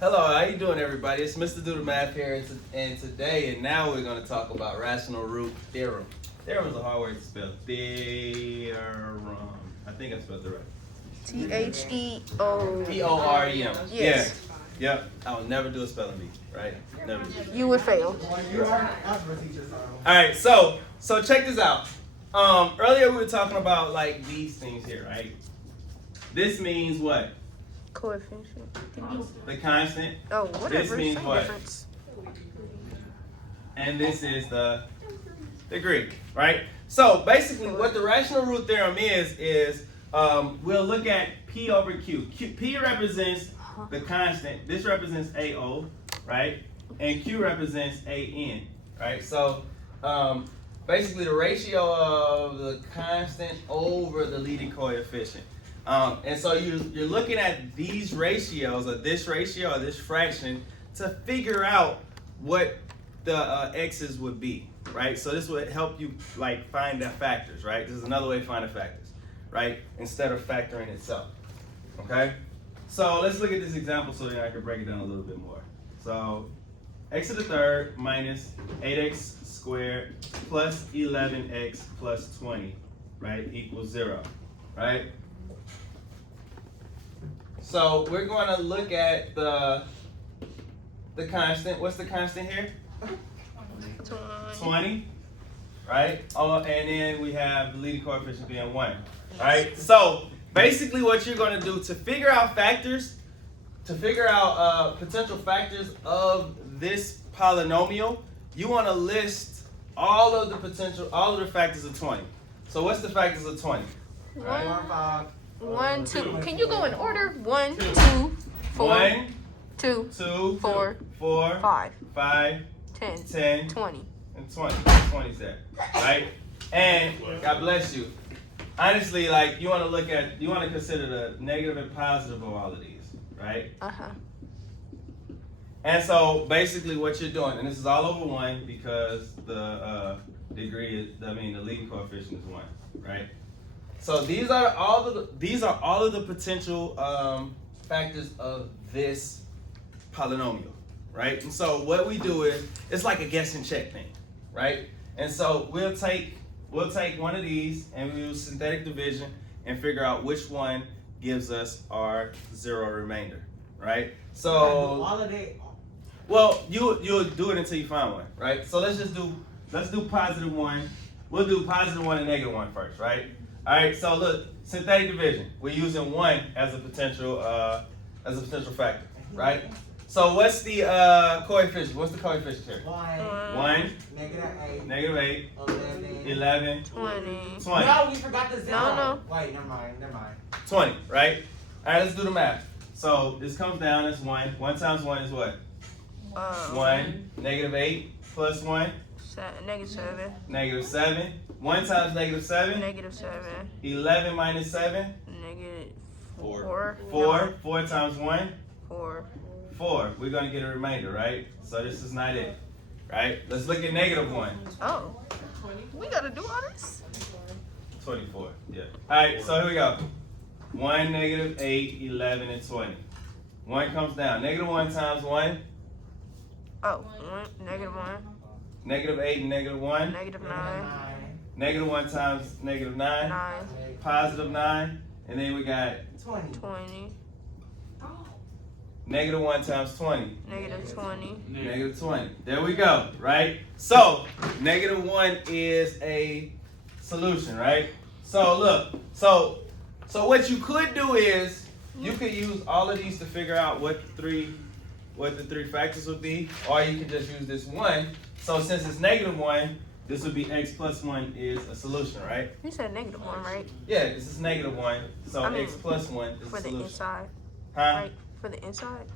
Hello, how you doing, everybody? It's Mr. Do the Math here, and today, and now we're going to talk about rational root theorem. Theorem is a hard word to spell. Theorem. I think I spelled it right. Theorem. Theorem. Yes. Yeah. Yep. I will never do a spelling bee, right? Never. You would fail. You are an algebra teacher, so. All right. So check this out. Earlier we were talking about like these things here, right? This means what? Coefficient. The constant. Oh, whatever. This means Same what? difference. And this is the Greek, right? So basically what the rational root theorem is we'll look at P over Q. P represents the constant. This represents AO, right? And Q represents AN, right? So basically the ratio of the constant over the leading coefficient. And so you're looking at these ratios, or this ratio, or this fraction, to figure out what the x's would be, right? So this would help you like find the factors, right? This is another way to find the factors, right? Instead of factoring itself, okay? So let's look at this example so that I can break it down a little bit more. So x to the third minus 8x squared plus 11x plus 20, right, equals 0, right? So we're going to look at the constant. What's the constant here? 20, right? Oh, and then we have the leading coefficient being 1, right? So basically what you're going to do to figure out factors, potential factors of this polynomial, you want to list all of the factors of 20. So what's the factors of 20? Right? 1, 2. Can you go in order? 1, 2, 4, 1, 2, 2, 4, 4, 5, 5, 10, 10, 20. and 20. 20's there, right? And God bless you. Honestly, like you want to consider the negative and positive of all of these, right? And so basically what you're doing, and this is all over 1 because the the leading coefficient is 1, right? So these are all of the potential factors of this polynomial, right? And so what we do is it's like a guess and check thing, right? And so we'll take one of these and we'll use synthetic division and figure out which one gives us our 0 remainder, right? So All of it. well, you'll do it until you find one, right? So let's do positive 1. We'll do positive 1 and negative 1 first, right? All right, so look, synthetic division. We're using 1 as a potential factor, right? So what's the coefficient? What's the coefficient here? 1, negative 8, 11, 20. 20. No, we forgot the 0. No. Wait, never mind. 20, right? All right, let's do the math. So this comes down as 1. 1 times 1 is what? 1. Negative 8 plus 1? Negative 7. Negative 7. 1 times negative 7? Negative 7. 11 minus 7? Negative 4. 4. 4 times 1? 4. 4. We're going to get a remainder, right? So this is not it, right? Let's look at negative 1. Oh. We got to do all this? 24, yeah. All right, so here we go. 1, negative 8, 11, and 20. 1 comes down. Negative 1 times 1? Oh, 1. Negative 1. Negative 8 and negative 1? Negative 9. Negative 1 times negative 9? 9. Positive 9. And then we got 20. negative 1 times 20. Negative 20. Negative 20. There we go, right? So, negative 1 is a solution, right? So, look. So what you could do is you could use all of these to figure out what the three factors would be, or you can just use this 1. So, since it's negative 1, this would be x plus 1 is a solution, right? You said negative 1, right? Yeah, this is negative 1. So, I mean, x plus 1 is a For the solution. inside. Huh? Right? For the inside?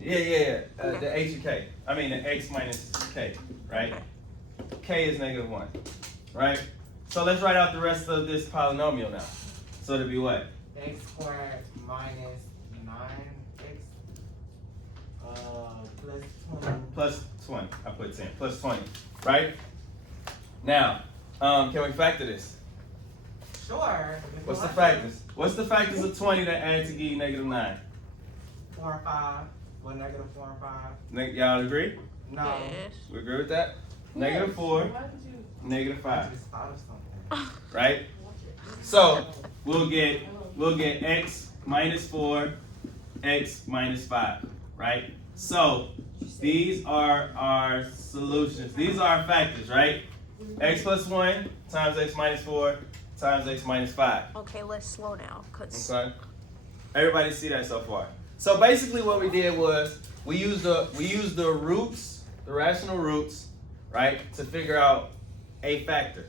Yeah. The h and k. I mean, the x minus k, right? Okay. K is negative 1, right? So let's write out the rest of this polynomial now. So it'll be what? X squared minus 9x Plus 20. I put 10. Plus 20, right? Now, can we factor this? Sure. What's the factors? What's the factors of 20 that add to give you negative 9? 4 and 5. Well, negative 4 and 5. Y'all agree? No. Yes. We agree with that? Negative 4, negative 5. I just thought of something. Right? So we'll get x minus 4, x minus 5. Right? So these are our solutions. These are our factors, right? X plus 1 times x minus 4 times x minus 5. Okay, let's slow down, cause Okay. Everybody see that so far? So basically what we did was we used the roots, the rational roots, right, to figure out a factor.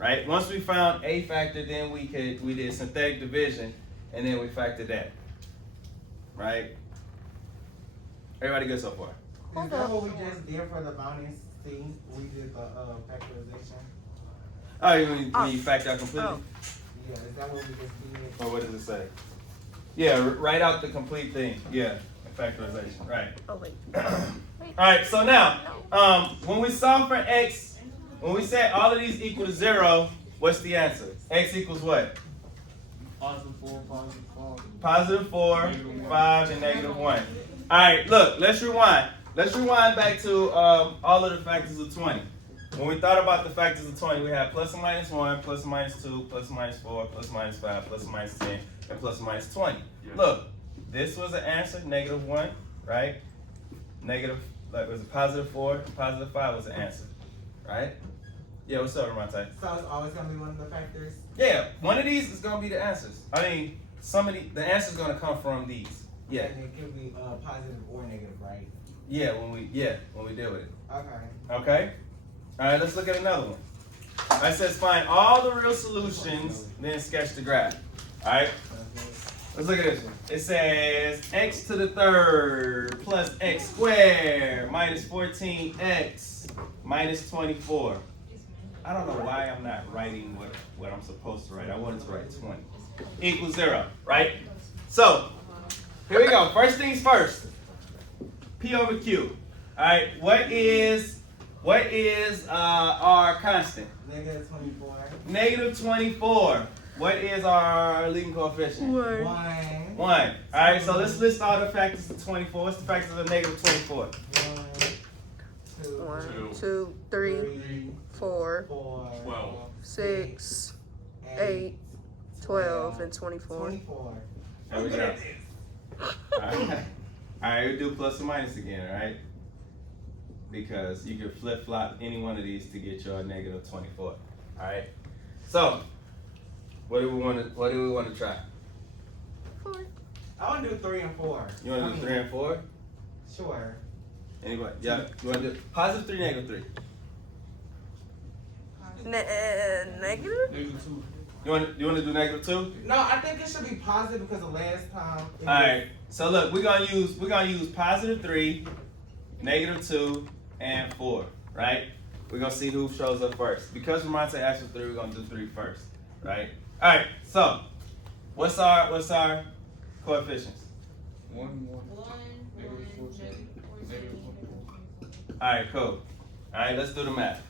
Right? Once we found a factor, then we did synthetic division and then we factored that. Right? Everybody good so far? Is that what we just did for the bonus C? We did the factorization? Oh, when you factor out completely? Oh. Yeah, is that what we just did? Or what does it say? Yeah, write out the complete thing. Yeah, factorization. Right. oh wait. Alright, so now, when we solve for x, when we say all of these equal to 0, what's the answer? X equals what? Positive 4, positive 5. Positive 4, 5, and negative 1. Alright, look, let's rewind. Let's rewind back to all of the factors of 20. When we thought about the factors of 20, we had plus or minus 1, plus or minus 2, plus or minus 4, plus or minus 5, plus or minus 10, and plus or minus 20. Yeah. Look, this was an answer, negative 1, right? Negative, like, was a positive 4, positive 5 was an answer, right? Yeah, what's up, Ramonte? So it's always going to be one of the factors? Yeah, one of these is going to be the answers. I mean, the answer's going to come from these. Yeah, And it could be positive or negative, right? yeah, when we deal with it. Okay. Okay? Alright, let's look at another one. It says find all the real solutions, then sketch the graph. Alright? Let's look at this one. It says x to the third plus x squared minus 14x minus 24. I don't know why I'm not writing what I'm supposed to write. I wanted to write 20. Equals 0, right? So, here we go. First things first. P over Q. Alright, what is our constant? Negative 24. Negative 24. What is our leading coefficient? 1. 1. Alright, so let's list all the factors of 24. What's the factors of negative 24? 1, 2, 3, 4, 12. 6, 8, 12, and 24. 24. There we go. Alright, we'll do plus or minus again, alright? Because you can flip-flop any one of these to get your negative 24. Alright? So, what do we want to try? 4. I want to do 3 and 4. You want to do 3 and 4? Sure. Anybody? Yeah. You want to do positive 3, negative 3? Negative? Negative 2. You want to do negative 2? No, I think it should be positive because the last time. Alright. So look, we're gonna use positive 3, negative 2, and 4. Right? We're gonna see who shows up first. Because Ramonte asked for 3, we're gonna do 3 first. Right? Alright, so what's our coefficients? 1, 1. Negative 14. Negative 24. Alright, cool. Alright, let's do the math.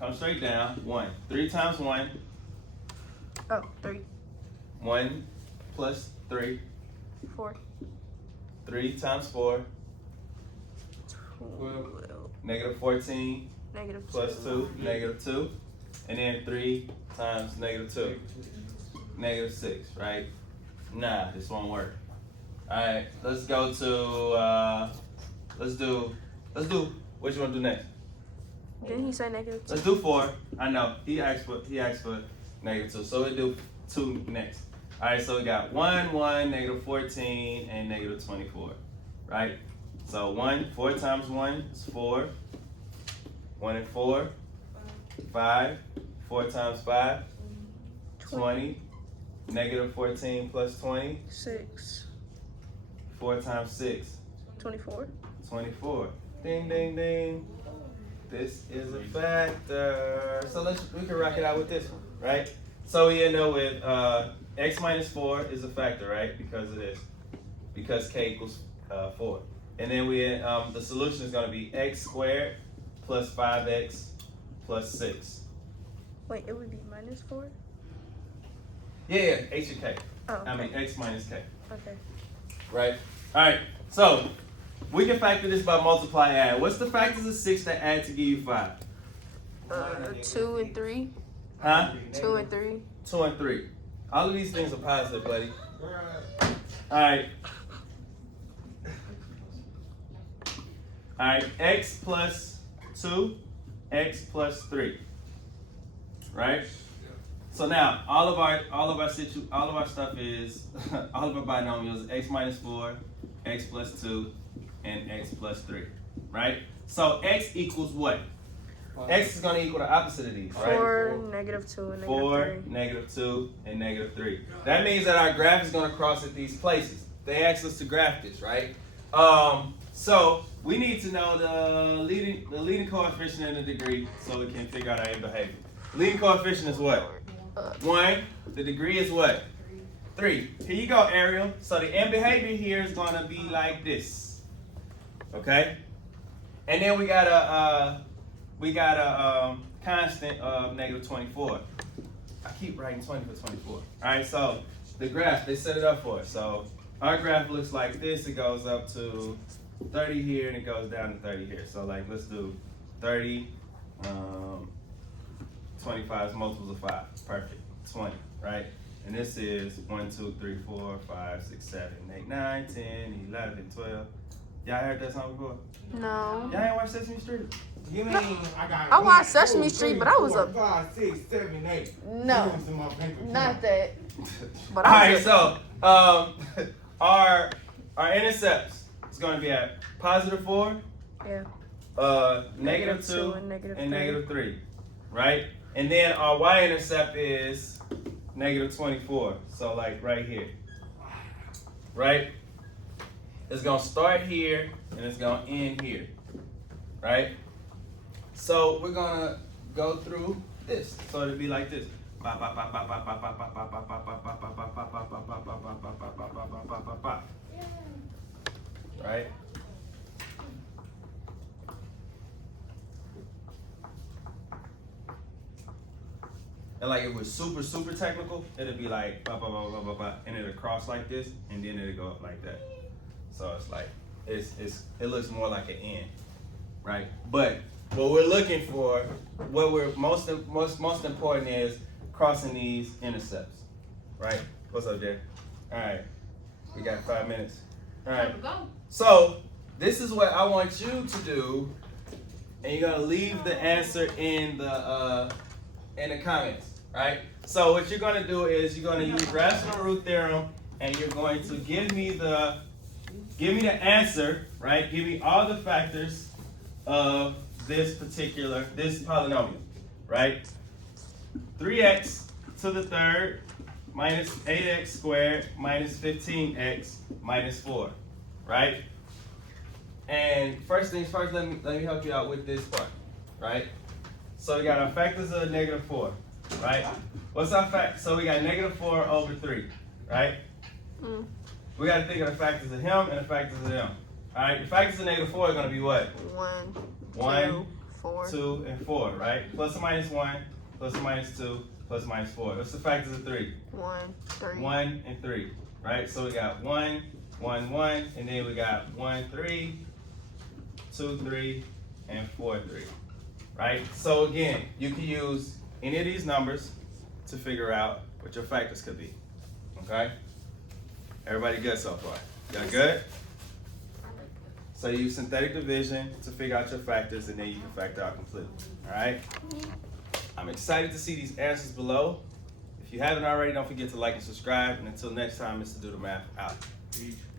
Come straight down. 1. 3 times 1. Oh, 3, 1 plus 3. 4, 3 times 4. 12, Negative 14 negative plus 2. Negative 2. And then 3 times negative 2. Negative 6, right? Nah, this won't work. Alright, let's go to let's do what you wanna do next? Didn't he say negative 2? Let's do 4. I know. He asked for negative 2. So we'll do 2 next. Alright, so we got 1, 1, negative 14, and negative 24. Right? So 4 times 1 is 4. 1 and 4. 5. 4 times 5. 20. Negative 14 plus 20. 6, 4 times 6. 24. 24. Ding, ding, ding. This is a factor. So we can rock it out with this one, right? So we end up with x minus 4 is a factor, right? Because of this. Because k equals 4. And then the solution is going to be x squared plus 5x plus 6. Wait, it would be minus 4? Yeah, h and k. Oh, okay. I mean x minus k. Okay. Right? Alright, so we can factor this by multiply add. What's the factors of 6 that add to give you 5? 2 and 3. Huh? 2 and 3. 2 and 3. All of these things are positive, buddy. Alright. Alright, x plus 2, x plus 3. Right? So now all of our stuff is all of our binomials x minus 4, x plus 2, and x plus 3. Right? So x equals what? X is going to equal the opposite of these, right? 4, negative 2, and negative 4, 3. negative 2, and negative 3. That means that our graph is going to cross at these places. They asked us to graph this, right? So we need to know the leading coefficient and the degree so we can figure out our end behavior. Leading coefficient is what? 1. The degree is what? 3. Here you go, Ariel. So the end behavior here is going to be like this. Okay? And then we got a constant of negative 24. I keep writing 20 for 24. All right, so the graph, they set it up for us. So our graph looks like this. It goes up to 30 here, and it goes down to 30 here. So like, let's do 30, 25 is multiples of 5. Perfect. 20, right? And this is 1, 2, 3, 4, 5, 6, 7, 8, 9, 10, 11, 12. Y'all heard that song before? No. Y'all ain't watched Sesame Street? You mean I watched Sesame Street, but I was a 5, 6, 7, 8. no, not that. But All I right, was so our intercepts is going to be at positive 4, negative 2, and and negative 3, right? And then our y-intercept is negative 24. So like right here, right? It's going to start here and it's going to end here, right? So we're going to go through this. So it'll be like this. Right? And like if we're super technical, it'll be like and it'll cross like this, and then it'll go up like that. So it's like it looks more like an N, right? But what we're looking for, what we're most important is crossing these intercepts, right? What's up, Jay? All right, we got 5 minutes. All right. So this is what I want you to do, and you're gonna leave the answer in the comments, right? So what you're gonna do is you're gonna use rational root theorem, and you're going to give me the answer, right? Give me all the factors of this polynomial, right? 3x to the third minus 8x squared minus 15x minus 4, right? And first things first, let me help you out with this part, right? So we got our factors of negative 4, right? What's our fact? So we got negative 4 over 3, right? We got to think of the factors of him and the factors of them. All right, the factors of negative 4 are going to be what? 1, 2, 4. 2, and 4, right? Plus or minus 1, plus or minus 2, plus or minus 4. What's the factors of 3? 1, 3. 1 and 3, right? So we got 1, 1, 1, and then we got 1, 3, 2, 3, and 4, 3, right? So again, you can use any of these numbers to figure out what your factors could be, okay? Everybody good so far? Y'all good? So you use synthetic division to figure out your factors, and then you can factor out completely, all right? I'm excited to see these answers below. If you haven't already, don't forget to like and subscribe, and until next time, Mr. Do the Math out.